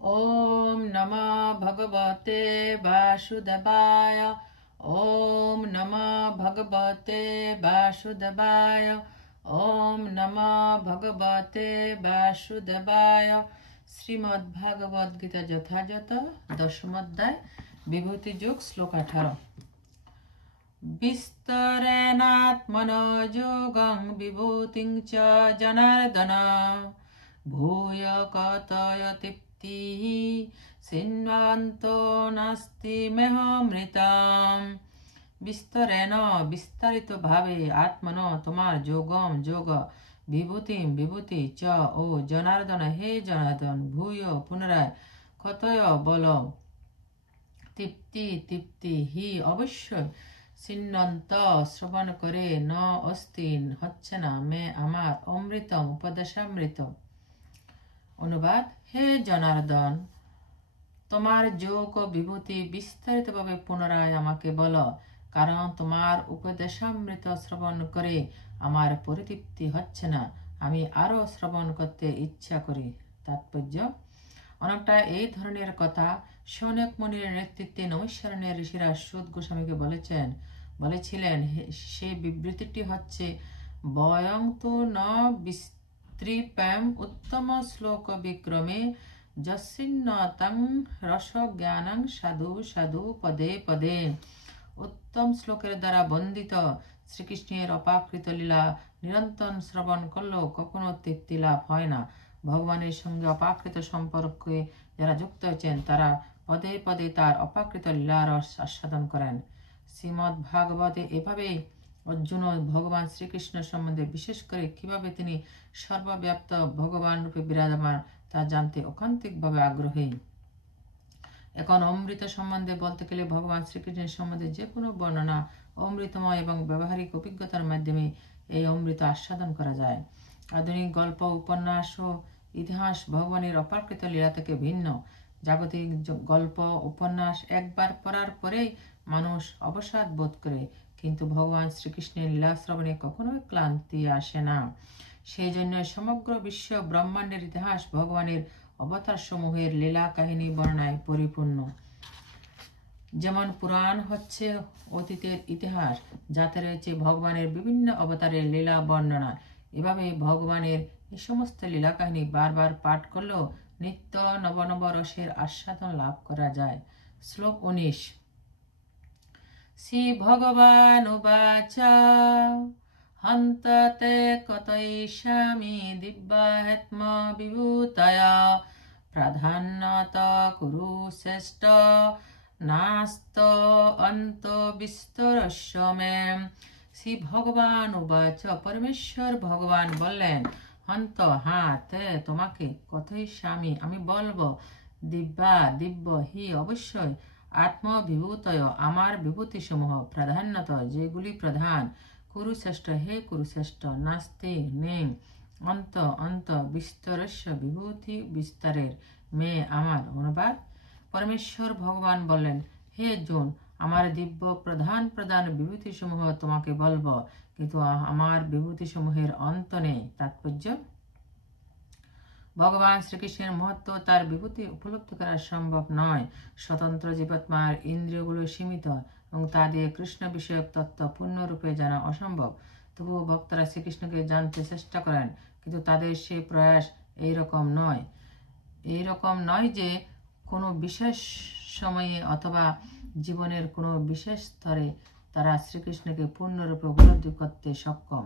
ओम नमः भगवते वासुदेवाय। ओम नमः भगवते वासुदेवाय। ओम नमः भगवते वासुदेवाय। श्रीमद्भागवत गीता যথাযথ দশম অধ্যায় বিভূতি যোগ শ্লোক 18। विस्तरेणात्मनो योगं विभूतिं च जनार्दन भूय कथयतीप्तिः सिन्वान्तो नास्ति मेहमृतम्। বিস্তরেণ বিস্তারিত ভাবে আত্মন তোমার যোগম যোগ বিভূতিম বিভূতি চ ও জনার্দন হে জনার্দন ভূয় পুনরায় কতয় বল তৃপ্তি তৃপ্তি হি অবশ্যই সিন্নন্ত শ্রবণ করে ন অস্তিন হচ্ছে না মে আমার অমৃতম উপদেশামৃত। অনুবাদ: হে জনার্দন, তোমার যোগ ও বিভূতি বিস্তারিতভাবে পুনরায় আমাকে বলো, কারণ তোমার উপদেশামৃত শ্রবণ করে আমার পরিতৃপ্তি হচ্ছে না, আমি আরো শ্রবণ করতে ইচ্ছা করি। তাৎপর্য: অনেকটা এই ধরনের কথা শৌনক মুনির নেতৃত্বে নৈমিষারণ্যের ঋষিরা সুত গোস্বামীকে বলেছিলেন। সেই বিবৃতিটি হচ্ছে বয়ং তু ন বিস্ত্রিপ্যাম উত্তম শ্লোক বিক্রমে যস্মিন্নতং রস জ্ঞানং সাধু সাধু পদে পদে। উত্তম শ্লোকের দ্বারা বন্দিত শ্রীকৃষ্ণের অপাকৃত লীলা নিরন্তর শ্রবণ করলেও কখনো তৃপ্তি লাভ হয় না। ভগবানের সঙ্গে অপাকৃত সম্পর্কে যারা যুক্ত হয়েছেন তারা পদে পদে তার অপাকৃত লীলা রস আস্বাদন করেন। শ্রীমদ্ ভাগবতে এভাবেই অর্জুন ভগবান শ্রীকৃষ্ণ সম্বন্ধে, বিশেষ করে কিভাবে তিনি সর্বব্যাপ্ত ভগবান রূপে বিরাজমান তা জানতে অকান্তিকভাবে আগ্রহী। এখন অমৃত সম্বন্ধে বলতে গেলে ভগবান শ্রীকৃষ্ণের সম্বন্ধে যে কোনো বর্ণনা অমৃতময় এবং ব্যবহারিক অভিজ্ঞতার মাধ্যমে এই অমৃত আস্বাদন করা যায়। আধুনিক গল্প, উপন্যাস ও ইতিহাস ভগবানের অপাকৃত লীলা থেকে ভিন্ন। জাগতিক গল্প উপন্যাস একবার পড়ার পরেই মানুষ অবসাদ বোধ করে, কিন্তু ভগবান শ্রীকৃষ্ণের লীলা শ্রবণে কখনোই ক্লান্তি আসে না। সেই জন্য সমগ্র বিশ্ব ব্রহ্মাণ্ডের ইতিহাস ভগবানের অবতার সমূহের লীলা কাহিনী বর্ণনায় পরিপূর্ণ। যেমন পুরাণ হচ্ছে অতীতের ইতিহাস, যাতে রয়েছে ভগবানের বিভিন্ন অবতারের লীলা বর্ণনা। এভাবে ভগবানের এই সমস্ত লীলা কাহিনী বারবার পাঠ করলেও নিত্য নব নব রসের আস্বাদন লাভ করা যায়। শ্লোক 19। শ্রী ভগবান উবাচ হন্তে কতৈষামি দিব্যাত্ম বিভূতয়া প্রাধান্যত কুরু শ্রেষ্ঠ নাস্ত অন্ত বিস্তরস্য মে। শ্রী ভগবান উবাচ, পরমেশ্বর ভগবান বললেন, হন্ত হাতে তোমাকে, কথই স্বামী আমি বলবো, দিব্যা দিব্য হি অবশ্যই, আত্মবিভূতয় আমার বিভূতি সমূহ, প্রাধান্যত যেগুলি প্রধান, কুরুশ্রেষ্ঠ হে কুরুশ্রেষ্ঠ, নাস্তি নেই, অন্ত অন্ত বিস্তরস্য বিভূতি বিস্তারের, মে আমার। অনুবাদ: পরমেশ্বর ভগবান বললেন, হে অর্জুন, আমার দিব্য প্রধান প্রধান বিভূতি সমূহ তোমাকে বলবো, কিন্তু আমার বিভূতি সমূহের অন্ত নেই। তাৎপর্য: ভগবান শ্রীকৃষ্ণের মহত্ব তার বিভূতি উপলব্ধি করা সম্ভব নয়। স্বতন্ত্র জীবাত্মার ইন্দ্রিয়গুলো সীমিত এবং তা দিয়ে কৃষ্ণ বিষয়ক তত্ত্ব পূর্ণরূপে জানা অসম্ভব। তবুও ভক্তরা শ্রীকৃষ্ণকে জানতে চেষ্টা করেন, কিন্তু তাদের সেই প্রয়াস এইরকম নয় যে কোনো বিশেষ সময়ে অথবা জীবনের কোনো বিশেষ স্তরে তারা শ্রীকৃষ্ণকে পূর্ণরূপে উপলব্ধি করতে সক্ষম।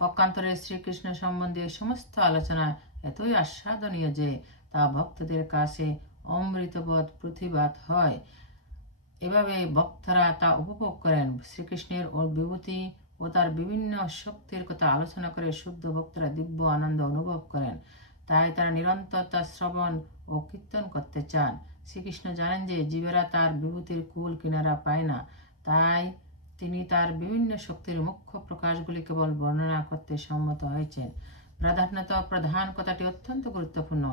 পক্ষান্তরে শ্রীকৃষ্ণ সম্বন্ধে সমস্ত আলোচনা এতই আস্বাদনীয় যে তা ভক্তদের কাছে অমৃতবৎ প্রতিভাত হয়। এভাবে ভক্তরা তা উপভোগ করেন। শ্রীকৃষ্ণের বিভূতি ও তার বিভিন্ন শক্তির কথা আলোচনা করে শুদ্ধ ভক্তরা দিব্য আনন্দ অনুভব করেন। তাই তারা নিরন্তর তার শ্রবণ ও কীর্তন করতে চান। শ্রীকৃষ্ণ জানেন যে জীবেরা তার বিভূতির কুল কিনারা পায় না, তাই তিনি তার বিভিন্ন শক্তির মুখ্য প্রকাশগুলি কেবল বর্ণনা করতে সম্মত হয়েছেন। প্রাধান্যত প্রধান কথাটি অত্যন্ত গুরুত্বপূর্ণ,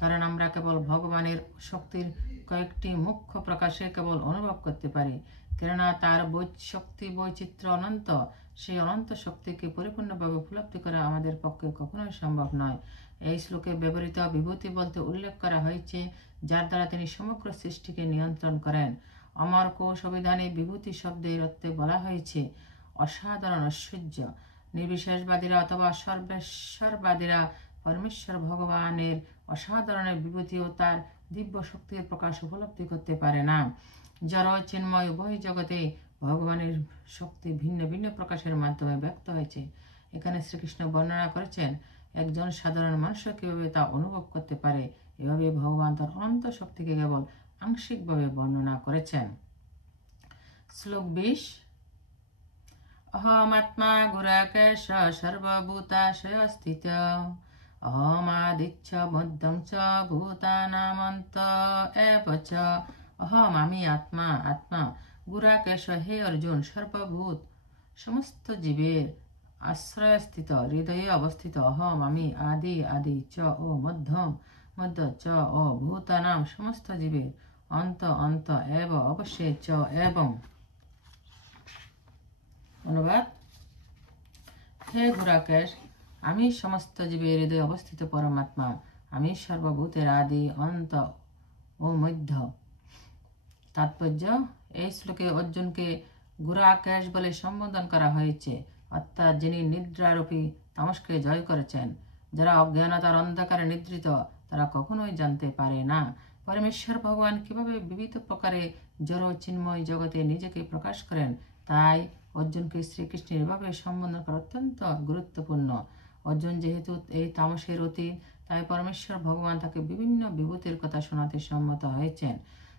কারণ আমরা কেবল ভগবানের শক্তির কয়েকটি মুখ্য প্রকাশে কেবল অনুভব করতে পারি। কেননা তার শক্তি বৈচিত্র্য অনন্ত, সেই অনন্ত শক্তিকে পরিপূর্ণভাবে উপলব্ধি করা আমাদের পক্ষে কখনোই সম্ভব নয়। এই শ্লোকে ব্যবহৃত বিভূতি বলতে উল্লেখ করা হয়েছে যার দ্বারা তিনি সমগ্র সৃষ্টিকে নিয়ন্ত্রণ করেন। অমর কোশ অভিধানে বিভূতি শব্দের অর্থে বলা হয়েছে অসাধারণ ঐশ্বর্য। নির্বিশেষবাদীরা অথবা সর্বেশ্বরবাদীরা পরমেশ্বর ভগবানের অসাধারণ বিভূতি ও তার দিব্য শক্তির প্রকাশ উপলব্ধি করতে পারে না। জড় চিন্ময় উভয় জগতে ভগবানের শক্তি ভিন্ন ভিন্ন প্রকাশের মাধ্যমে ব্যক্ত হয়েছে। এখানে শ্রীকৃষ্ণ বর্ণনা করেছেন একজন সাধারণ মানুষ কিভাবে তা অনুভব করতে পারে। এভাবে ভগবান তার অনন্ত শক্তিকে কেবল আংশিকভাবে বর্ণনা করেছেন। শ্লোক 20। অহমাত্মা গুরাকেশ সর্বভূতাশয় স্থিত অহমাদিচ্ছ মধ্যম চ ভূতানামন্ত এব চ। অহম আমি আত্মা, আত্মা গুরাকেশ হে অর্জুন সর্বভূত সমস্ত জীবের আশ্রয়স্থিত হৃদয়ে অবস্থিত। অহম আমি আদি, আদি চ ও মধ্যম, মধ্য চ ও ভূতানাম সমস্ত জীবের অন্ত, অন্ত এব অবশ্যই চ এবং। অনুবাদ। হে গুরাকেশ, আমি সমস্ত জীবের হৃদয়ে অবস্থিত পরমাত্মা। আমি সর্বভূতের আদি, অন্ত ও মধ্য। তাৎপর্য: এই শ্লোকে অর্জুনকে গুরাকেশ বলে সম্বোধন করা হয়েছে, অর্থাৎ যিনি নিদ্রারূপী তামসকে জয় করেছেন। যারা অজ্ঞানতার অন্ধকারে নিদ্রিত তারা কখনোই জানতে পারে না পরমেশ্বর ভগবান কিভাবে বিবিধ প্রকারে জড় চিন্ময় জগতে নিজেকে প্রকাশ করেন। তাই অর্জুনকে শ্রীকৃষ্ণের এভাবে সম্বোধন করা অত্যন্ত গুরুত্বপূর্ণ। অর্জুন যেহেতু এই তামসের অতীত, তাই পরমেশ্বর ভগবান তাকে বিভিন্ন বিভূতির কথা শোনাতে সম্মত হয়েছেন।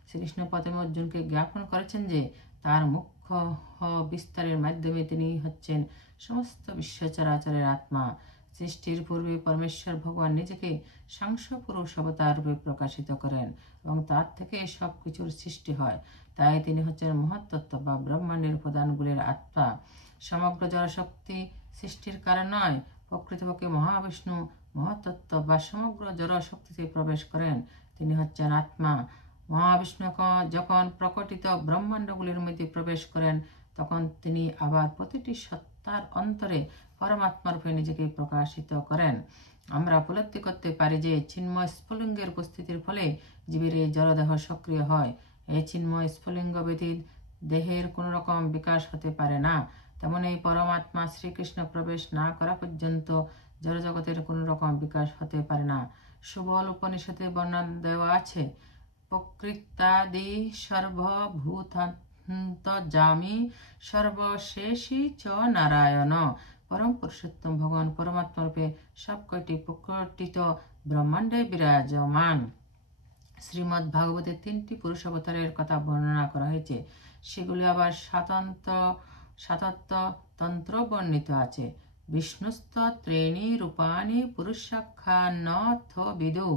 শ্রীকৃষ্ণ প্রথমে অর্জুনকে জ্ঞাপন করেছেন যে তার মুখ্য বিস্তারের মাধ্যমে তিনি হচ্ছেন সমস্ত বিশ্ব চরাচরের আত্মা। সৃষ্টির পূর্বে পরমেশ্বর ভগবান নিজেকে সাংস পুরুষ অবতার রূপে প্রকাশিত করেন এবং তার থেকে সব কিছুর সৃষ্টি হয়। তাই তিনি হচ্ছেন মহত্তত্ত্ব বা ব্রহ্মাণ্ডের উপাদানগুলির আত্মা। সমগ্র জড়শক্তি সৃষ্টির কারণ নয়। প্রকৃতপক্ষে মহাবিষ্ণু মহত্তত্ত্ব বা সমগ্র জড়শক্তিতে প্রবেশ করেন। তিনি হচ্ছেন আত্মা। মহাবিষ্ণু যখন প্রকটিত ব্রহ্মাণ্ডগুলির মধ্যে প্রবেশ করেন তখন তিনি আবার প্রতিটি সত্তার অন্তরে পরমাত্মা রূপে নিজেকে প্রকাশিত করেন। আমরা উপলব্ধি করতে পারি যে চিন্ময় স্ফুলিঙ্গের উপস্থিতির ফলে জীবের এই জড়দেহ সক্রিয় হয়। এই চিন্ময় স্ফুলিঙ্গ ব্যতীত দেহের কোনো রকম বিকাশ হতে পারে না। তেমন এই পরমাত্মা শ্রীকৃষ্ণ প্রবেশ না করা পর্যন্ত জড়জগতের কোনো রকম বিকাশ হতে পারে না। সুবল উপনিষদে বর্ণনা দেওয়া আছে, প্রকৃতাদি সর্বভূতান্তর্যামী সর্বশেষী চ নারায়ণ। পরম পুরুষোত্তম ভগবান পরমাত্মা রূপে সব কয়টি প্রকটিত ব্রহ্মাণ্ডে বিরাজমান। শ্রীমদ্ ভাগবতের 3টি পুরুষ অবতারের কথা বর্ণনা করা হয়েছে। সেগুলি আবার সাতাত্য তন্ত্র বর্ণিত আছে। বিষ্ণুস্ত ত্রেণী রূপাণী পুরুষাখ্যানথ বিদু।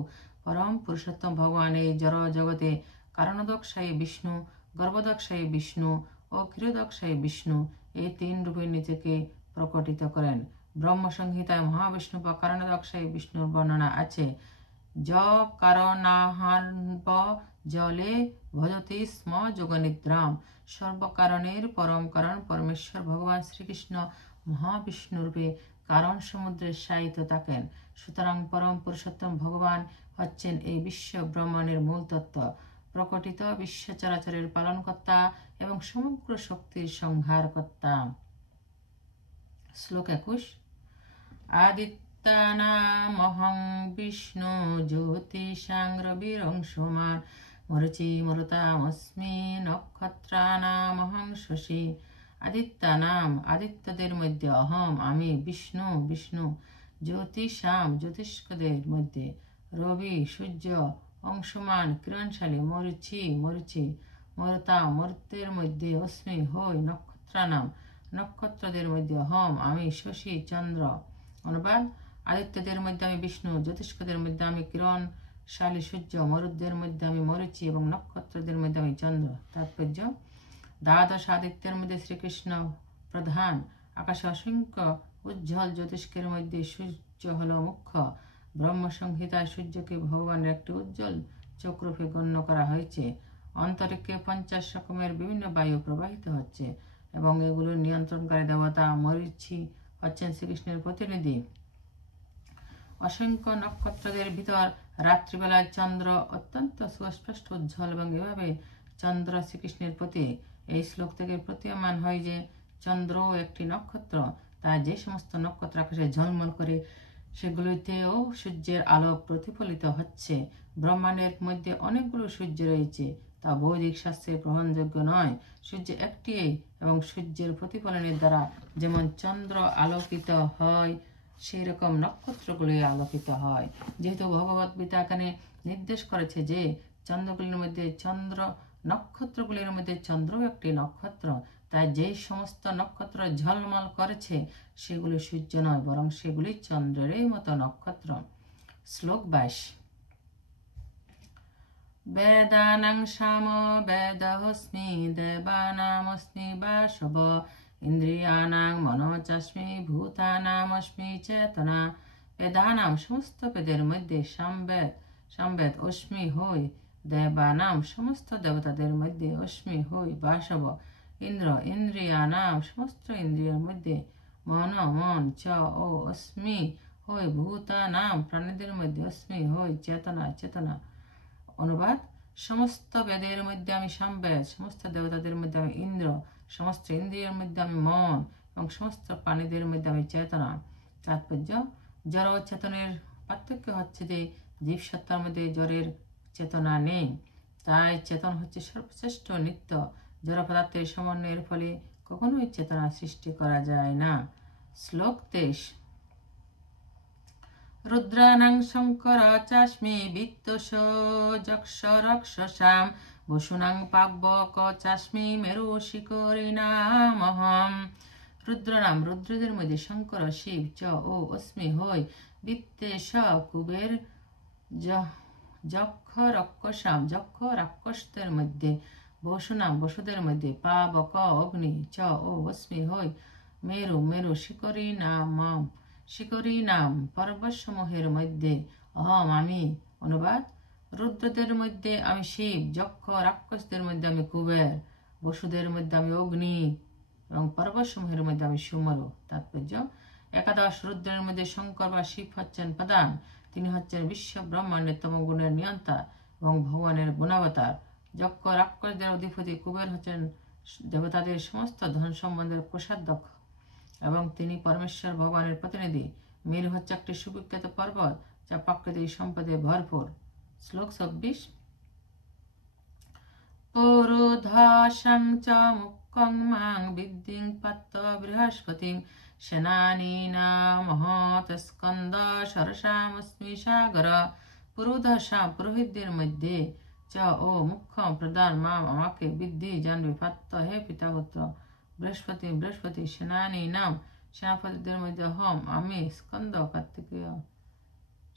পরম পুরুষোত্তম ভগবান এই জড় জগতে কারণোদকশায়ী বিষ্ণু, গর্ভোদকশায়ী বিষ্ণু ও ক্ষীরোদকশায়ী বিষ্ণু এই 3 রূপে নিজেকে প্রকটিত করেন। ব্রহ্মসংহিতায় মহাবিষ্ণু বা কারণোদকশায়ী বিষ্ণুর বর্ণনা আছে। য কারণাহার্ব জলে ভজতি স্ম যোগনিদ্রাম। সর্বকারণের পরম কারণ পরমেশ্বর ভগবান শ্রীকৃষ্ণ মহাবিষ্ণুরূপে কারণ সমুদ্রে শায়িত থাকেন। সুতরাং পরম পুরুষোত্তম ভগবান হচ্ছেন এই বিশ্ব ব্রহ্মাণ্ডের মূল তত্ত্ব, প্রকটিত বিশ্ব চরাচরের পালনকর্তা এবং সমগ্র শক্তির সংহারকর্তা। শ্লোক 21। আদিত্যানামহং বিষ্ণু জ্যোতিষাং রবিরংশুমান মরুচি মরুতামস্মি নক্ষত্রানামহং শশী। আদিত্যানাম আদিত্যদের মধ্যে অহম আমি বিষ্ণু, বিষ্ণু জ্যোতিষাম জ্যোতিষ্কদের মধ্যে, রবি সূর্য, অংশুমান কিরণশালী, মরুচি মরুচি, মরুতা মরুতের মধ্যে, অস্মি হই, নক্ষত্রানাম নক্ষত্রদের মধ্যে, অহম আমি শশী চন্দ্র। অনুবাদ। আদিত্যদের মধ্যে আমি বিষ্ণু, জ্যোতিষ্কদের মধ্যে আমি কিরণশালী সূর্য, মরুদের মধ্যে আমি মরুচি এবং নক্ষত্রদের মধ্যে আমি চন্দ্র। তাৎপর্য: দ্বাদশ আদিত্যের মধ্যে শ্রীকৃষ্ণ প্রধান। আকাশে অসংখ্য উজ্জ্বল জ্যোতিষ্কের মধ্যে সূর্য হল মুখ্য। ব্রহ্মসংহিতায় সূর্যকে ভগবানের একটি উজ্জ্বল চক্ররূপে গণ্য করা হয়েছে। অন্তরিক্ষে 50 রকমের বিভিন্ন বায়ু প্রবাহিত হচ্ছে এবং এগুলোর নিয়ন্ত্রণকারী দেবতা মরীচি হচ্ছেন শ্রীকৃষ্ণের প্রতিনিধি। অসংখ্য নক্ষত্রদের ভিতর রাত্রিবেলায় চন্দ্র অত্যন্ত সুস্পষ্ট উজ্জ্বল এবং এভাবে চন্দ্র শ্রীকৃষ্ণের প্রতি এই শ্লোক থেকে প্রতীয়মান হয় যে চন্দ্রও একটি নক্ষত্র। তাই যে সমস্ত নক্ষত্র আকাশে ঝলমল করে সেগুলিতেও সূর্যের আলো প্রতিফলিত হচ্ছে। ব্রহ্মাণ্ডের মধ্যে অনেকগুলো সূর্য রয়েছে, তা বৈদিক শাস্ত্রে গ্রহণযোগ্য নয়। সূর্য একটি এবং সূর্যের প্রতিফলনের দ্বারা যেমন চন্দ্র আলোকিত হয় সেই রকম নক্ষত্রগুলি আলোকিত হয়। যেহেতু ভগবদ্গীতা এখানে নির্দেশ করেছে যে নক্ষত্রগুলির মধ্যে চন্দ্র একটি নক্ষত্র, তাই যে সমস্ত নক্ষত্র ঝলমল করেছে সেগুলি সূর্য নয়, বরং সেগুলি চন্দ্রেরই মতো নক্ষত্র। শ্লোক 22। বেদানাং সাম বেদহস্মি দেবানামস্মি বাসব ইন্দ্রিয়ানাং মনোচাস্মি ভূতানামস্মি চেতনা। বেদানাম সমস্ত বেদের মধ্যে সামবেদ অস্মি হই, দেবানাম সমস্ত দেবতাদের মধ্যে অস্মি হই বাসব ইন্দ্র, ইন্দ্রিয়ানাম সমস্ত ইন্দ্রিয়ের মধ্যে মন চ ও অস্মি হই ভূতানাম প্রাণীদের মধ্যে অস্মি হই চেতনা, চেতনা। অনুবাদ: সমস্ত বেদের মধ্যে আমি সামবেদ, সমস্ত দেবতাদের মধ্যে আমি ইন্দ্র, সমস্ত ইন্দ্রিয়ের মধ্যে আমি মন এবং সমস্ত প্রাণীদের মধ্যে আমি চেতনা। তাৎপর্য: জড় ও চেতনের পার্থক্য হচ্ছে যে জীবসত্তার মধ্যে জড়ের চেতনা নেই, তাই চেতন হচ্ছে সর্বশ্রেষ্ঠ নিত্য। জড় পদার্থের সমন্বয়ের ফলে কখনোই চেতনা সৃষ্টি করা যায় না। শ্লোক 23। রুদ্রানাং শঙ্কর চাস্মি বিত্তস যক্ষ রক্ষসাম বসুনাং পাবক চাস্মি মেরু শিকরিণামহম। রুদ্রনাম রুদ্রদের মধ্যে শঙ্কর শিব চ ও অস্মি হই বিত্তেশ কুবের যক্ষ রক্ষসাম যক্ষ রাক্ষসদের মধ্যে বসুনাম বসুদের মধ্যে পাবক অগ্নি চ ও অস্মি হই মেরু মেরু শিকরিণাম পর্বতসমূহের মধ্যে অহম আমি। অনুবাদ: রুদ্রদের মধ্যে আমি শিব, যক্ষ রাক্ষসদের মধ্যে আমি কুবের, বসুদের মধ্যে আমি অগ্নি এবং পর্বতসমূহের মধ্যে আমি সুমরু। তাৎপর্য: একাদশ রুদ্রের মধ্যে শঙ্কর বা শিব হচ্ছেন প্রধান। তিনি হচ্ছেন বিশ্ব ব্রহ্মাণ্ডের তমগুণের নিয়ন্তা এবং ভগবানের গুণাবতার। যক্ষ রাক্ষসদের অধিপতি কুবের হচ্ছেন দেবতাদের সমস্ত ধন সম্বন্ধের কোষাধ্যক্ষ এবং তিনি পরমেশ্বর ভগবানের প্রতিনিধি। মেরু হচ্ছে একটি সুবিখ্যাত পর্বত যা প্রাকৃতিক সম্পদে ভরপুর। শ্লোক 24। পুরুধাসং চ মুক্কং মাং বিদ্ধিং পাত্ত বৃহস্পতিং সেনানীনাং মহৎ স্কন্দ সরসামস্মি সাগর। পুরুধাসাম পুরোহিতদের মধ্যে চ ও মুখ্যম প্রধান মাম আমাকে বিদ্ধি জানবে পাত্ত হে পিতাপুত্র বৃহস্পতি সেনানীনাম সেনাপতিদের মধ্যে হম আমি স্কন্দ কার্তিকেয়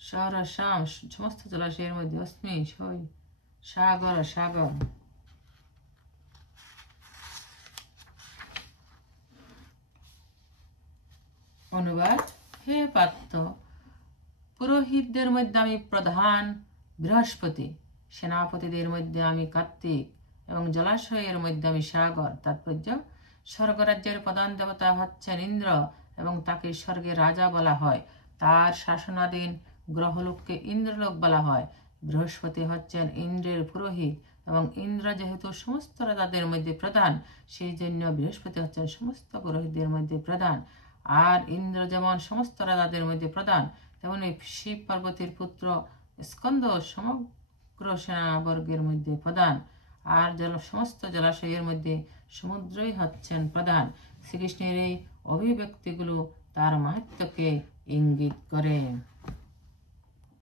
সরসাম সমস্ত জলাশয়ের মধ্যে অস্মি হই সাগর সাগর। অনুবাদ: হে পার্থ, পুরোহিতদের মধ্যে আমি প্রধান বৃহস্পতি, সেনাপতিদের মধ্যে আমি কার্তিক এবং জলাশয়ের মধ্যে আমি সাগর। তাৎপর্য: স্বর্গরাজ্যের প্রধান দেবতা হচ্ছেন ইন্দ্র এবং তাকে স্বর্গের রাজা বলা হয়। তার শাসনাধীন গ্রহলোককে ইন্দ্রলোক বলা হয়। বৃহস্পতি হচ্ছেন ইন্দ্রের পুরোহিত এবং ইন্দ্র যেহেতু সমস্ত রাজাদের মধ্যে প্রধান, সেই জন্য বৃহস্পতি হচ্ছেন সমস্ত পুরোহিতদের মধ্যে প্রধান। আর ইন্দ্র যেমন সমস্ত রাজাদের মধ্যে প্রধান, তেমনি শিব পার্বতীর পুত্র স্কন্দ সমগ্র সেনাবর্গের মধ্যে প্রধান। আর সমস্ত জলাশয়ের মধ্যে সমুদ্রই হচ্ছেন প্রধান। শ্রীকৃষ্ণের এই অভিব্যক্তিগুলো তার মাহাত্ম্যকে ইঙ্গিত করে।